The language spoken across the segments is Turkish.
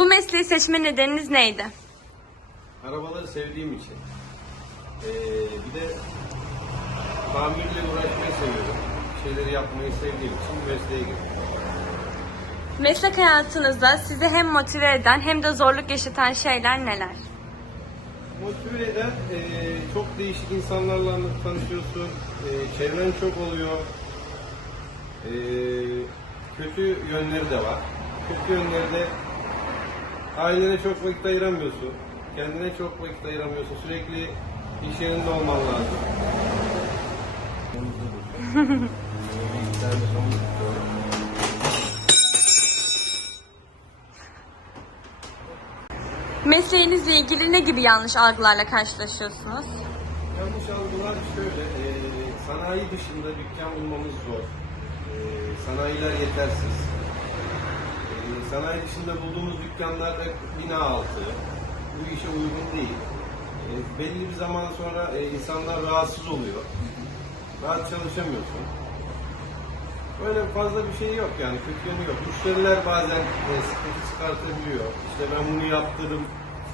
Bu mesleği seçme nedeniniz neydi? Arabaları sevdiğim için. Ee, bir de tamirle uğraşmayı seviyorum. Şeyleri yapmayı sevdiğim için bu mesleğe girdim. Meslek hayatınızda sizi hem motive eden hem de zorluk yaşatan şeyler neler? Motive eden e, çok değişik insanlarla tanışıyorsun. E, çevren çok oluyor. E, kötü yönleri de var. Kötü yönleri de ailene çok vakit ayıramıyorsun. Kendine çok vakit ayıramıyorsun. Sürekli iş yerinde olman lazım. Mesleğinizle ilgili ne gibi yanlış algılarla karşılaşıyorsunuz? Yanlış algılar şöyle, e, sanayi dışında dükkan bulmamız zor. E, sanayiler yetersiz. Sanayi dışında bulduğumuz dükkanlar bina altı. Bu işe uygun değil. E, belli bir zaman sonra e, insanlar rahatsız oluyor. Rahat çalışamıyorsun. Böyle fazla bir şey yok yani kötü yanı yok. Müşteriler bazen e, sıkıntı çıkartabiliyor. İşte ben bunu yaptırdım,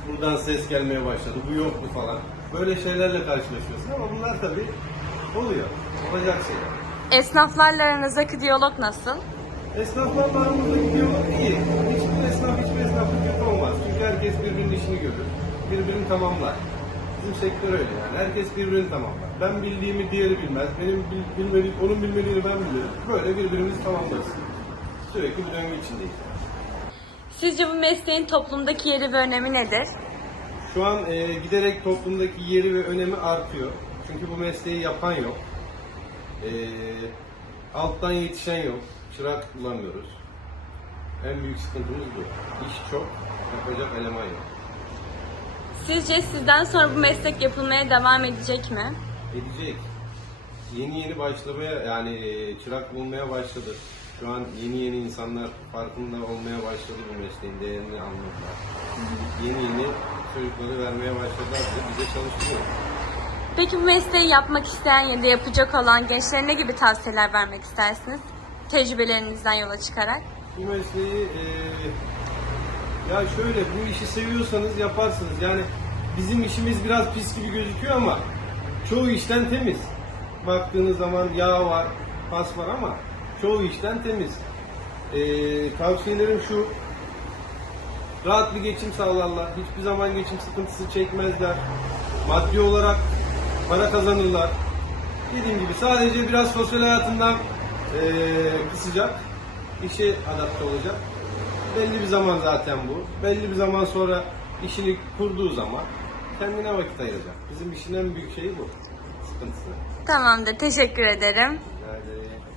buradan ses gelmeye başladı, bu yoktu falan. Böyle şeylerle karşılaşıyorsun ama bunlar tabii oluyor. Olacak şeyler. Esnaflarla aranızdaki diyalog nasıl? Esnaflarla aramızdaki diyalog iyi. Hiçbir esnaf hiçbir esnafın kötü olmaz. Çünkü herkes birbirinin işini görür. Birbirini tamamlar. Bizim sektör öyle yani. Herkes birbirini tamamlar. Ben bildiğimi diğeri bilmez. Benim bil- bilmediğim, onun bilmediğini ben bilirim. Böyle birbirimizi tamamlarız. Sürekli bir döngü içindeyiz. Sizce bu mesleğin toplumdaki yeri ve önemi nedir? Şu an e, giderek toplumdaki yeri ve önemi artıyor. Çünkü bu mesleği yapan yok. E, alttan yetişen yok. Çırak bulamıyoruz. En büyük sıkıntımız bu. İş çok, yapacak eleman yok. Sizce sizden sonra bu meslek yapılmaya devam edecek mi? Edecek. Yeni yeni başlamaya yani e, çırak bulmaya başladı. Şu an yeni yeni insanlar farkında olmaya başladı bu mesleğin değerini anladılar. Yeni yeni çocukları vermeye başladılar bize, bize çalıştırıyor. Peki bu mesleği yapmak isteyen ya da yapacak olan gençlere ne gibi tavsiyeler vermek istersiniz? Tecrübelerinizden yola çıkarak. Bu mesleği e, ya şöyle bu işi seviyorsanız yaparsınız. Yani bizim işimiz biraz pis gibi gözüküyor ama çoğu işten temiz. Baktığınız zaman yağ var, pas var ama çoğu işten temiz. E, tavsiyelerim şu. Rahat bir geçim sağlarlar. Hiçbir zaman geçim sıkıntısı çekmezler. Maddi olarak para kazanırlar. Dediğim gibi sadece biraz sosyal hayatından eee kısacak. işe adapte olacak. Belli bir zaman zaten bu. Belli bir zaman sonra işini kurduğu zaman kendine vakit ayıracak. Bizim işin en büyük şeyi bu. Sıkıntısı. Tamamdır, teşekkür ederim.